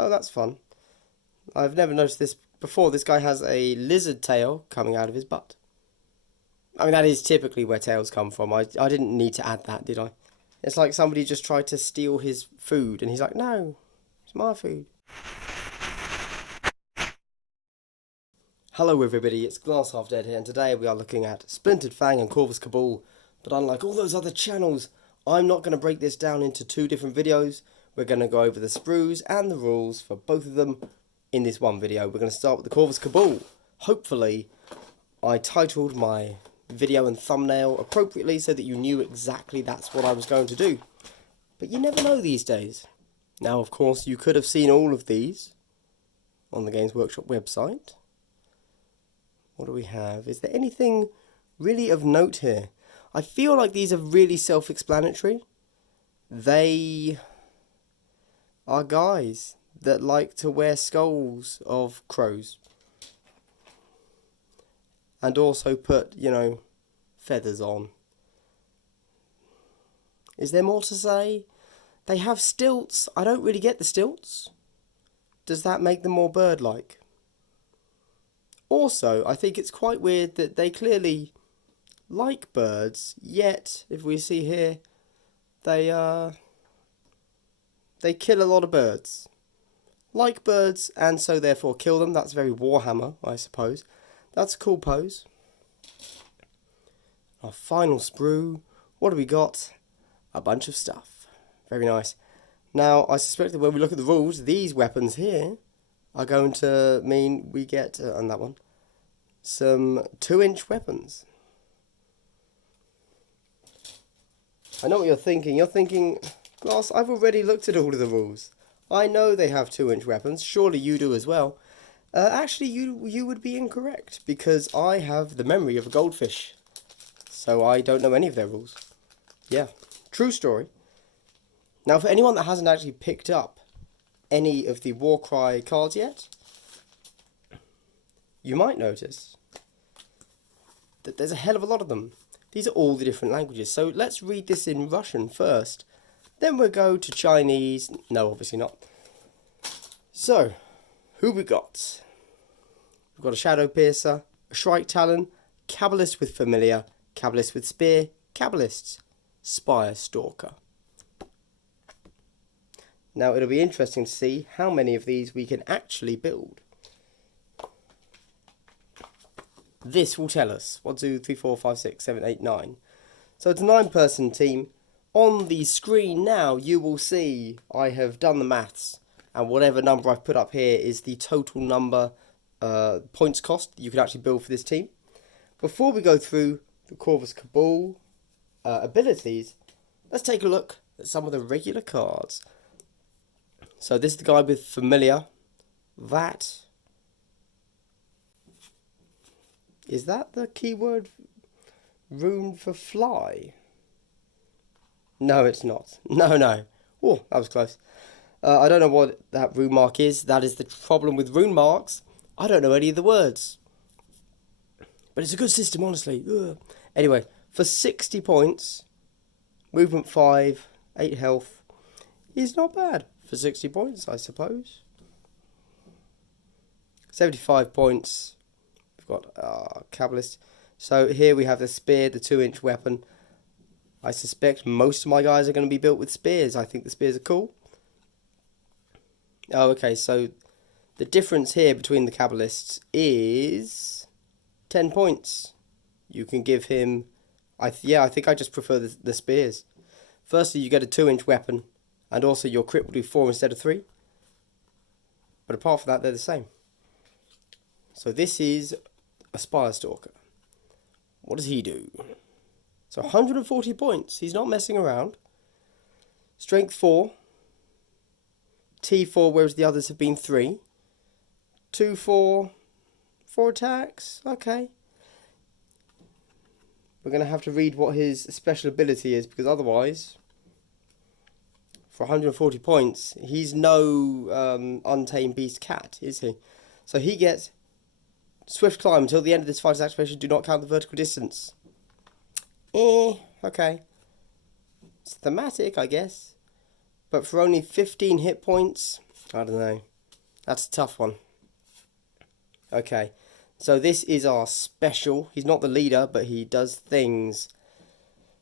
Oh, that's fun. I've never noticed this before. This guy has a lizard tail coming out of his butt. I mean, that is typically where tails come from. I didn't need to add that, did I? It's like somebody just tried to steal his food, and he's like, no, it's my food. Hello everybody, it's Glass Half Dead here, and today we are looking at Splintered Fang and Corvus Cabal. But unlike all those other channels, I'm not going to break this down into two different videos. We're going to go over the sprues and the rules for both of them in this one video. We're going to start with the Corvus Cabal. Hopefully, I titled my video and thumbnail appropriately so that you knew exactly that's what I was going to do. But you never know these days. Now, of course, you could have seen all of these on the Games Workshop website. What do we have? Is there anything really of note here? I feel like these are really self-explanatory. They are guys that like to wear skulls of crows. And also put, you know, feathers on. Is there more to say? They have stilts. I don't really get the stilts. Does that make them more bird-like? Also, I think it's quite weird that they clearly like birds, yet, if we see here, they kill a lot of birds. Like birds, and so therefore kill them. That's very Warhammer, I suppose. That's a cool pose. Our final sprue. What do we got? A bunch of stuff. Very nice. Now, I suspect that when we look at the rules, these weapons here are going to mean we get, on that one, some 2-inch weapons. I know what you're thinking. You're thinking, Glass, I've already looked at all of the rules. I know they have 2-inch weapons. Surely you do as well. Actually, you would be incorrect, because I have the memory of a goldfish. So I don't know any of their rules. Yeah, true story. Now, for anyone that hasn't actually picked up any of the Warcry cards yet, you might notice that there's a hell of a lot of them. These are all the different languages. So let's read this in Russian first. Then we'll go to Chinese. No, obviously not. So, who we got? We've got a Shadow Piercer, a Shrike Talon, Cabalist with Familiar, Cabalist with Spear, Cabalist, Spire Stalker. Now, it'll be interesting to see how many of these we can actually build. This will tell us 1, 2, 3, 4, 5, 6, 7, 8, 9. So it's a 9-person team. On the screen now, you will see I have done the maths, and whatever number I've put up here is the total number points cost you can actually build for this team. Before we go through the Corvus Cabal abilities, let's take a look at some of the regular cards. So this is the guy with Familiar. Is that the keyword rune for fly? No, it's not. No. Oh, that was close. I don't know what that rune mark is. That is the problem with rune marks. I don't know any of the words. But it's a good system, honestly. Ugh. Anyway, for 60 points, movement 5, 8 health, is not bad for 60 points, I suppose. 75 points. We've got Cabalist. So here we have the spear, the 2-inch weapon. I suspect most of my guys are going to be built with spears. I think the spears are cool. Oh, okay, so the difference here between the Cabalists is 10 points. You can give him... I think I just prefer the spears. Firstly, you get a 2-inch weapon, and also your crit will do 4 instead of 3. But apart from that, they're the same. So this is a Spire Stalker. What does he do? So 140 points. He's not messing around. Strength 4. T4, whereas the others have been 3. 2, 4. 4 attacks. Okay. We're going to have to read what his special ability is, because otherwise, for 140 points, he's no Untamed Beast Cat, is he? So he gets Swift Climb until the end of this fighter's activation. Do not count the vertical distance. Okay. It's thematic, I guess. But for only 15 hit points, I don't know. That's a tough one. Okay, so this is our special. He's not the leader, but he does things.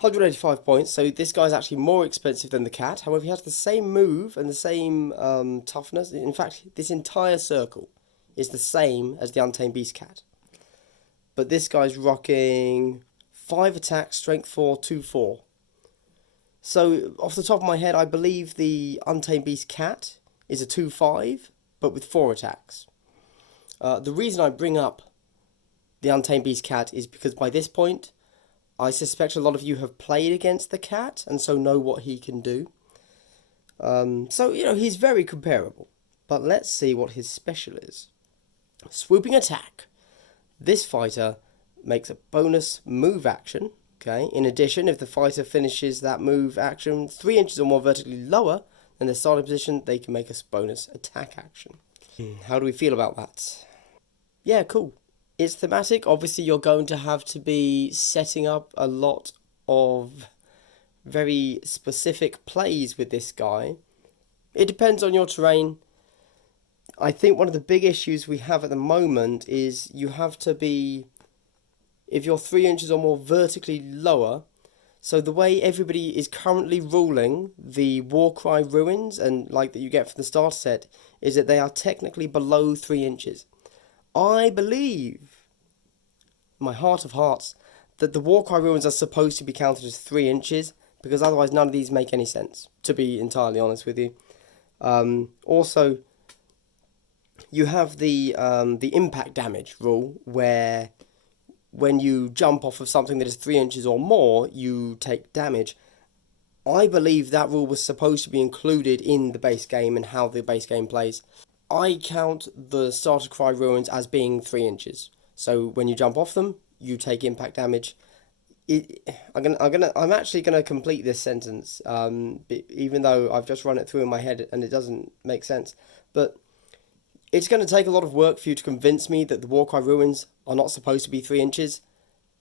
185 points, so this guy's actually more expensive than the cat. However, he has the same move and the same toughness. In fact, this entire circle is the same as the Untamed Beast cat. But this guy's rocking 5 attack, strength 4, 2-4. So, off the top of my head, I believe the Untamed Beast cat is a 2-5, but with 4 attacks. The reason I bring up the Untamed Beast cat is because by this point, I suspect a lot of you have played against the cat and so know what he can do. So, you know, he's very comparable. But let's see what his special is. Swooping attack. This fighter makes a bonus move action. Okay. In addition, if the fighter finishes that move action 3 inches or more vertically lower than their starting position, they can make a bonus attack action. How do we feel about that? Yeah, cool. It's thematic. Obviously, you're going to have to be setting up a lot of very specific plays with this guy. It depends on your terrain. I think one of the big issues we have at the moment is you have to be, if you're 3 inches or more vertically lower, so the way everybody is currently ruling the Warcry ruins and like that you get from the starter set is that they are technically below 3 inches. I believe, my heart of hearts, that the Warcry ruins are supposed to be counted as 3 inches, because otherwise none of these make any sense, to be entirely honest with you. Also, you have the impact damage rule, where when you jump off of something that is 3 inches or more, you take damage. I believe that rule was supposed to be included in the base game and how the base game plays. I count the Starter Cry ruins as being 3 inches. So when you jump off them, you take impact damage. I'm actually gonna complete this sentence, even though I've just run it through in my head and it doesn't make sense. But it's going to take a lot of work for you to convince me that the Warcry ruins are not supposed to be 3 inches.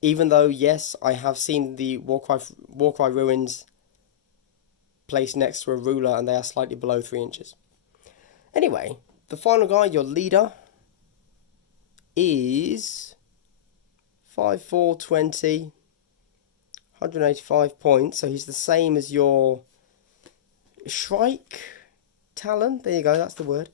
Even though, yes, I have seen the Warcry ruins placed next to a ruler and they are slightly below 3 inches. Anyway, the final guy, your leader, is 5'4", 185 points. So he's the same as your Shrike Talon. There you go, that's the word.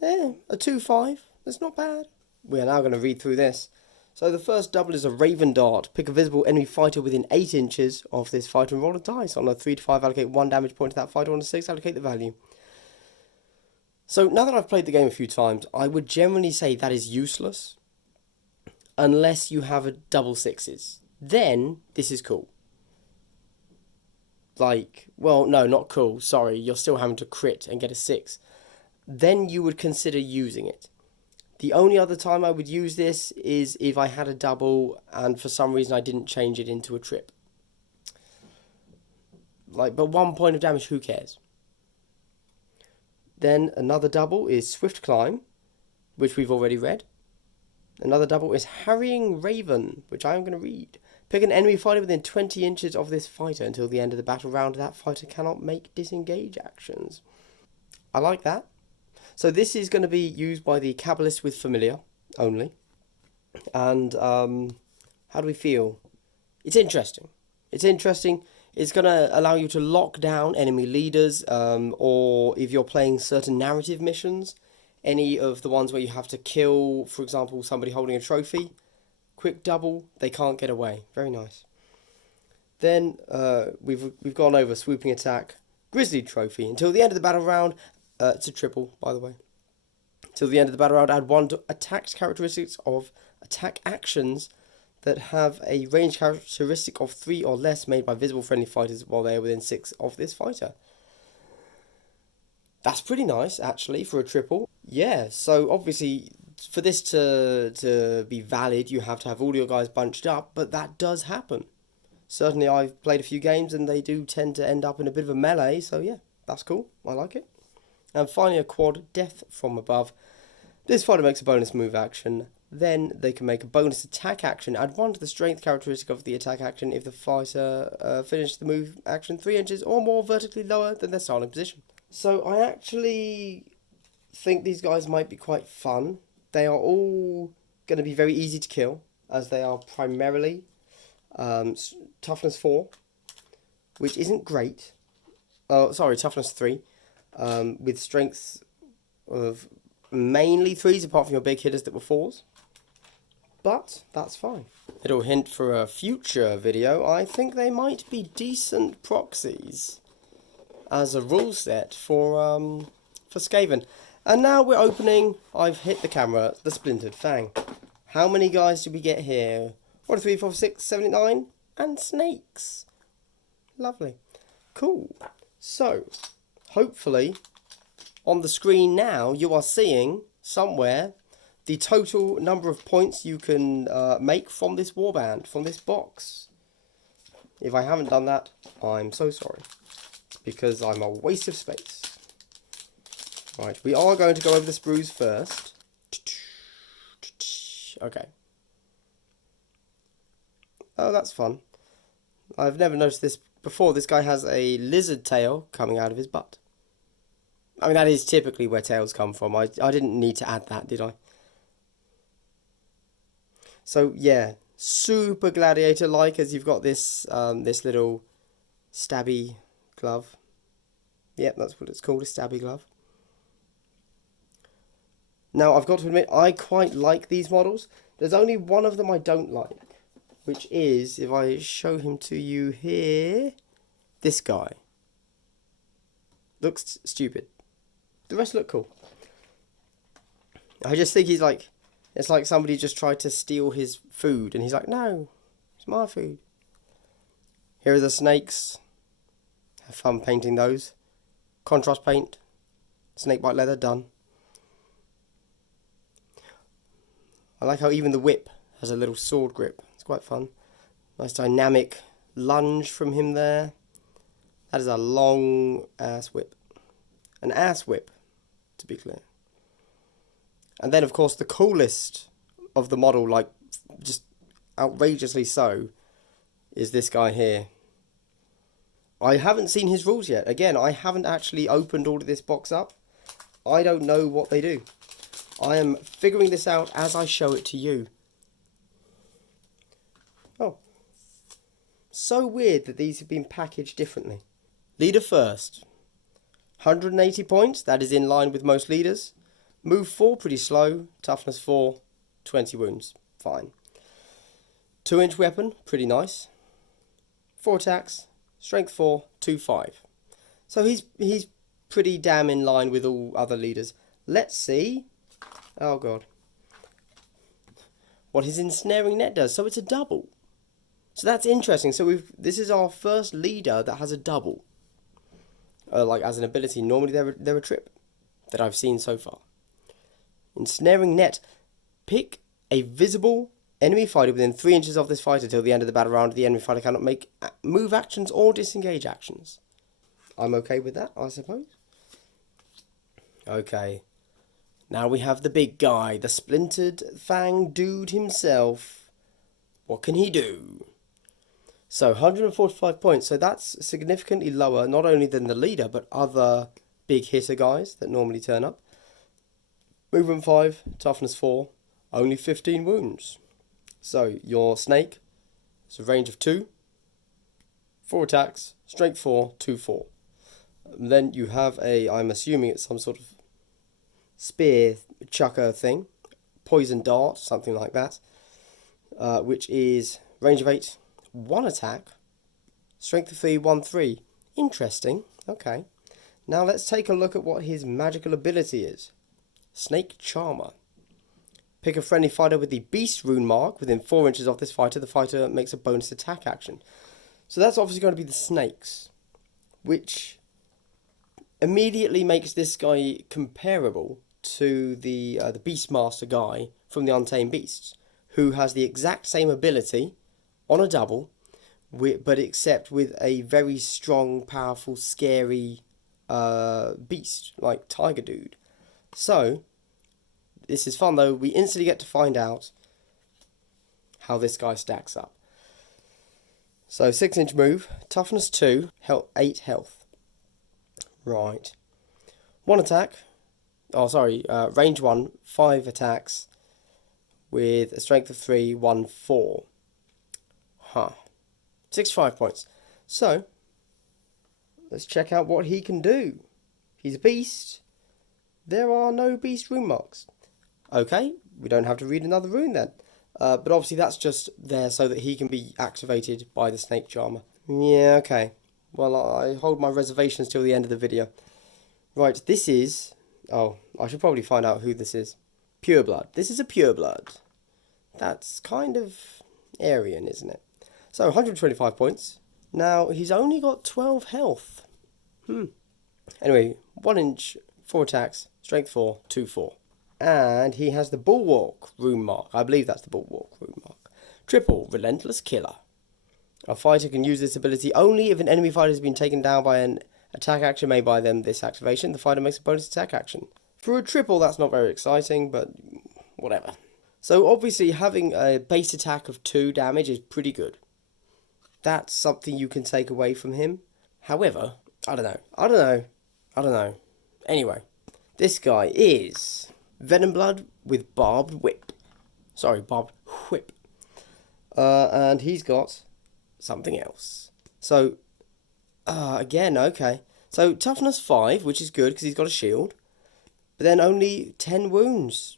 Yeah, a 2-5. That's not bad. We are now going to read through this. So the first double is a Raven Dart. Pick a visible enemy fighter within 8 inches of this fighter and roll a dice. On a 3 to 5, allocate 1 damage point to that fighter. On a 6, allocate the value. So now that I've played the game a few times, I would generally say that is useless. Unless you have a double 6s. Then, this is cool. Like, well, no, not cool. Sorry, you're still having to crit and get a 6. Then you would consider using it. The only other time I would use this is if I had a double and for some reason I didn't change it into a trip. Like, but 1 point of damage, who cares? Then another double is Swift Climb, which we've already read. Another double is Harrying Raven, which I am going to read. Pick an enemy fighter within 20 inches of this fighter until the end of the battle round. That fighter cannot make disengage actions. I like that. So this is going to be used by the Cabalist with Familiar only. And how do we feel? It's interesting. It's interesting. It's going to allow you to lock down enemy leaders, or if you're playing certain narrative missions, any of the ones where you have to kill, for example, somebody holding a trophy. Quick double, they can't get away. Very nice. Then we've gone over Swooping Attack, Grizzly Trophy. Until the end of the battle round, it's a triple, by the way. Till the end of the battle round, add 1 to attack characteristics of attack actions that have a range characteristic of 3 or less made by visible friendly fighters while they are within 6 of this fighter. That's pretty nice, actually, for a triple. Yeah, so obviously, for this to be valid, you have to have all your guys bunched up, but that does happen. Certainly, I've played a few games and they do tend to end up in a bit of a melee, so yeah, that's cool. I like it. And finally, a quad, Death from Above. This fighter makes a bonus move action. Then they can make a bonus attack action. Add 1 to the strength characteristic of the attack action if the fighter finishes the move action 3 inches or more vertically lower than their starting position. So I actually think these guys might be quite fun. They are all going to be very easy to kill, as they are primarily toughness 4, which isn't great. Oh, sorry, toughness 3, with strengths of mainly 3s, apart from your big hitters that were 4s. But that's fine. Little hint for a future video, I think they might be decent proxies as a rule set for Skaven. And now we're opening, I've hit the camera, the Splintered Fang. How many guys did we get here? 1, 2, 3, 4, 6, 7, 8, 9, and snakes. Lovely. Cool. So, hopefully, on the screen now, you are seeing somewhere the total number of points you can make from this warband, from this box. If I haven't done that, I'm so sorry, because I'm a waste of space. Right, we are going to go over the sprues first. Okay. Oh, that's fun. I've never noticed this before. This guy has a lizard tail coming out of his butt. I mean, that is typically where tails come from. I didn't need to add that, did I? So, yeah, super gladiator-like, as you've got this this little stabby glove. Yep, that's what it's called, a stabby glove. Now, I've got to admit, I quite like these models. There's only one of them I don't like, which is, if I show him to you here, this guy. Looks stupid. The rest look cool. I just think he's like, it's like somebody just tried to steal his food, and he's like, no, it's my food. Here are the snakes. Have fun painting those. Contrast paint. Snakebite leather, done. I like how even the whip has a little sword grip. It's quite fun. Nice dynamic lunge from him there. That is a long ass whip. An ass whip, to be clear. And then, of course, the coolest of the model, like just outrageously so, is this guy here. I haven't seen his rules yet. Again, I haven't actually opened all of this box up. I don't know what they do. I am figuring this out as I show it to you. Oh. So weird that these have been packaged differently. Leader first. 180 points. That is in line with most leaders. Move 4, pretty slow. Toughness 4, 20 wounds. Fine. 2-inch weapon, pretty nice. 4 attacks. Strength 4, 2-5. So he's pretty damn in line with all other leaders. Let's see. Oh god. What his ensnaring net does. So it's a double. So that's interesting. So this is our first leader that has a double. Like as an ability. Normally they're a trip that I've seen so far. Ensnaring net. Pick a visible enemy fighter within 3 inches of this fighter till the end of the battle round. The enemy fighter cannot make move actions or disengage actions. I'm okay with that, I suppose. Okay. Now we have the big guy, the Splintered Fang dude himself. What can he do? So, 145 points. So that's significantly lower, not only than the leader, but other big hitter guys that normally turn up. Movement 5, toughness 4, only 15 wounds. So, your snake has a range of 2, 4 attacks, strength 4, 2-4. Then you have I'm assuming it's some sort of spear chucker thing, poison dart, something like that, which is range of 8, 1 attack, strength of 3, 1-3. Interesting. Okay. Now let's take a look at what his magical ability is. Snake Charmer. Pick a friendly fighter with the Beast rune mark within 4 inches of this fighter. The fighter makes a bonus attack action. So that's obviously going to be the snakes, which immediately makes this guy comparable to the Beastmaster guy from the Untamed Beasts, who has the exact same ability on a double, but except with a very strong, powerful, scary beast like Tiger Dude. So this is fun though. We instantly get to find out how this guy stacks up. So 6-inch move, toughness 2, 8 health. Right. 1 attack, Oh, sorry, range 1, 5 attacks with a strength of 3, 1, 4. Huh. 65 points. So, let's check out what he can do. He's a beast. There are no beast rune marks. Okay, we don't have to read another rune then. But obviously that's just there so that he can be activated by the snake charmer. Yeah, okay. Well, I hold my reservations till the end of the video. Right, this is... Oh, I should probably find out who this is. Pureblood. This is a pureblood. That's kind of Aryan, isn't it? So, 125 points. Now, he's only got 12 health. Anyway, 1 inch, 4 attacks, strength 4, 2, 4. And he has the Bulwark rune mark. I believe that's the Bulwark rune mark. Triple, Relentless Killer. A fighter can use this ability only if an enemy fighter has been taken down by an attack action made by them. This activation, the fighter makes a bonus attack action. For a triple, that's not very exciting, but whatever. So obviously having a base attack of 2 damage is pretty good. That's something you can take away from him. However, I don't know. Anyway, this guy is Venom Blood with Barbed Whip. Sorry, Barbed Whip. And he's got something else. So, again, okay. So, toughness 5, which is good because he's got a shield. But then only 10 wounds.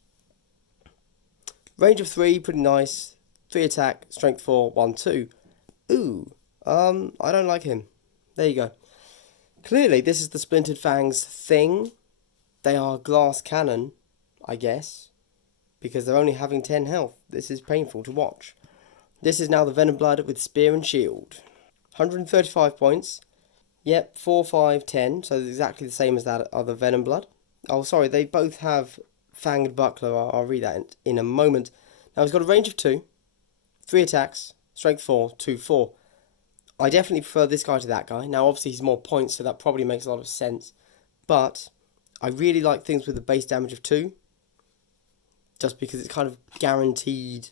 Range of 3, pretty nice. 3 attack, strength 4, 1, 2. Ooh, I don't like him. There you go. Clearly, this is the Splintered Fang's thing. They are glass cannon, I guess, because they're only having 10 health. This is painful to watch. This is now the Venom Blood with Spear and Shield. 135 points. Yep, 4, 5, 10, so exactly the same as that other Venom Blood. Oh, sorry, they both have Fanged Buckler. I'll read that in a moment. Now, he's got a range of 2, 3 attacks, strength 4, 2, 4. I definitely prefer this guy to that guy. Now, obviously, he's more points, so that probably makes a lot of sense. But I really like things with the base damage of 2. Just because it's kind of guaranteed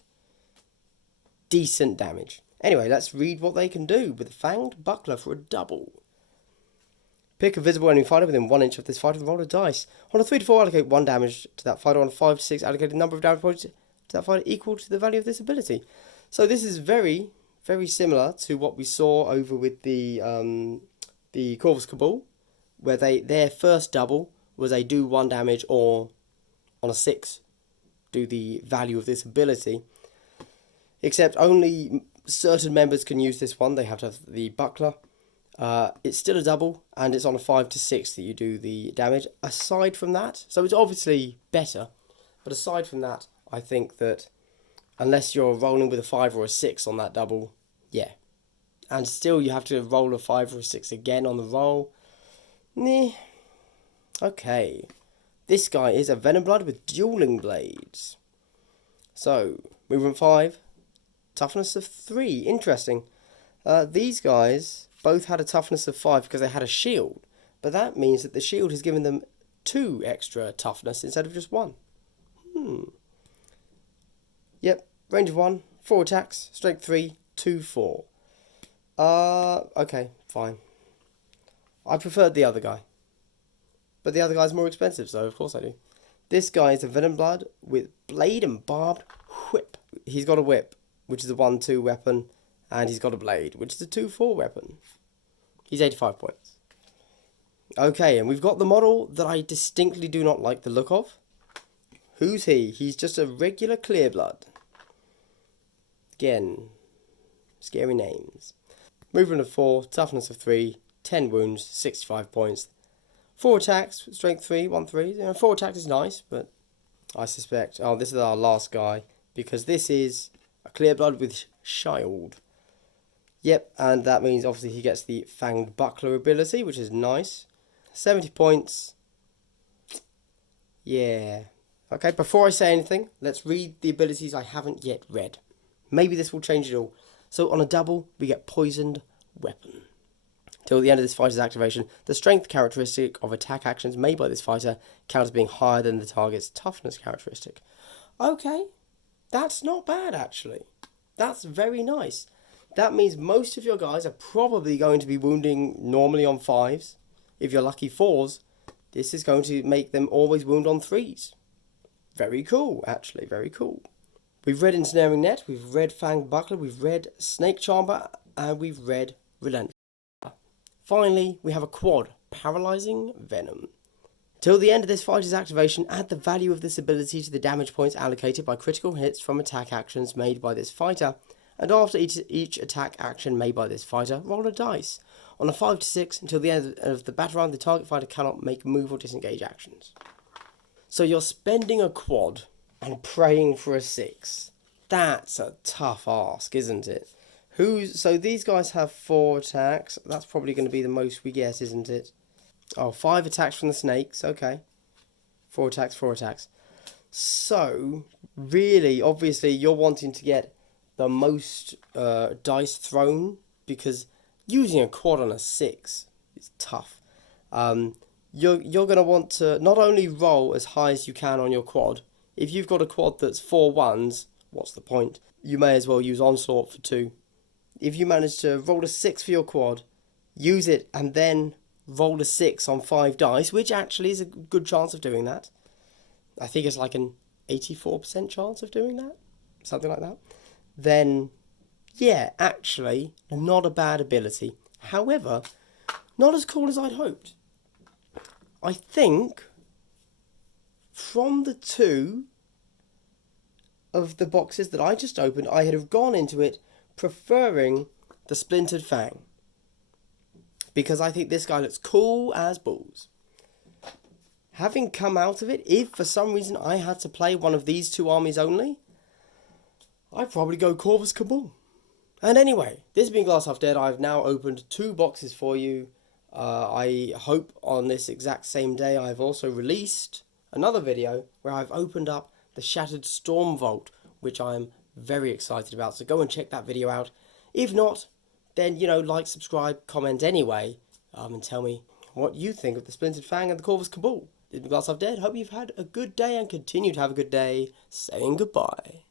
decent damage. Anyway, let's read what they can do with the Fanged Buckler for a double. Pick a visible enemy fighter within 1 inch of this fighter and roll a dice. On a 3 to 4, allocate 1 damage to that fighter. On a 5 to 6, allocate a number of damage points to that fighter equal to the value of this ability. So this is very, very similar to what we saw over with the Corvus Cabal, where their first double was they do 1 damage, or on a 6 do the value of this ability. Except only certain members can use this one. They have to have the buckler. It's still a double, and it's on a 5 to 6 that you do the damage. Aside from that, so it's obviously better, but aside from that, I think that unless you're rolling with a 5 or a 6 on that double, yeah. And still you have to roll a 5 or a 6 again on the roll. Nah. Okay. This guy is a Venom Blood with Dueling Blades. So, movement 5, toughness of 3. Interesting. These guys both had a toughness of 5 because they had a shield. But that means that the shield has given them 2 extra toughness instead of just 1. Yep, range of 1, 4 attacks, strength 3, 2, 4. Okay, fine. I preferred the other guy. But the other guy's more expensive, so of course I do. This guy is a Venom Blood with Blade and Barbed Whip. He's got a whip, which is a 1-2 weapon, and he's got a blade, which is a 2-4 weapon. He's 85 points. Okay, and we've got the model that I distinctly do not like the look of. Who's he? He's just a regular Clearblood. Again, scary names. Movement of 4, toughness of 3, 10 wounds, 65 points. 4 attacks, strength 3, 1, 3. 4 attacks is nice, but I suspect... Oh, this is our last guy, because this is a Clearblood with Shield. Yep, and that means obviously he gets the Fanged Buckler ability, which is nice. 70 points. Yeah. Okay, before I say anything, let's read the abilities I haven't yet read. Maybe this will change it all. So on a double, we get Poisoned Weapon. Till the end of this fighter's activation, the strength characteristic of attack actions made by this fighter counts as being higher than the target's toughness characteristic. Okay, that's not bad actually. That's very nice. That means most of your guys are probably going to be wounding normally on 5s. If you're lucky 4s, this is going to make them always wound on 3s. Very cool, actually, very cool. We've read Ensnaring Net, we've read Fang Buckler, we've read Snake Chamber, and we've read Relentless. Finally, we have a quad, Paralyzing Venom. Till the end of this fighter's activation, add the value of this ability to the damage points allocated by critical hits from attack actions made by this fighter, and after each attack action made by this fighter, roll a dice. On a 5 to 6, until the end of the battle round, the target fighter cannot make move or disengage actions. So you're spending a quad and praying for a 6. That's a tough ask, isn't it? So these guys have 4 attacks. That's probably going to be the most we get, isn't it? Oh, 5 attacks from the snakes. Okay. 4 attacks, 4 attacks. So, really, obviously, you're wanting to get the most dice thrown, because using a quad on a 6 is tough. You're going to want to not only roll as high as you can on your quad. If you've got a quad that's 4 1s, what's the point? You may as well use Onslaught for 2. If you manage to roll a 6 for your quad, use it, and then roll a 6 on 5 dice, which actually is a good chance of doing that. I think it's like an 84% chance of doing that, something like that. Then, yeah, actually, not a bad ability. However, not as cool as I'd hoped. I think from the 2 of the boxes that I just opened, I had have gone into it preferring the Splintered Fang, because I think this guy looks cool as balls. Having come out of it, if for some reason I had to play one of these 2 armies only, I'd probably go Corvus Cabal. And anyway, this has been Glass Half Dead. I've now opened 2 boxes for you. I hope on this exact same day I've also released another video where I've opened up the Shattered Storm Vault, which I'm very excited about. So go and check that video out. If not, then, like, subscribe, comment anyway, and tell me what you think of the Splintered Fang and the Corvus Cabal. This has been Glass Half Dead. Hope you've had a good day and continue to have a good day. Saying goodbye.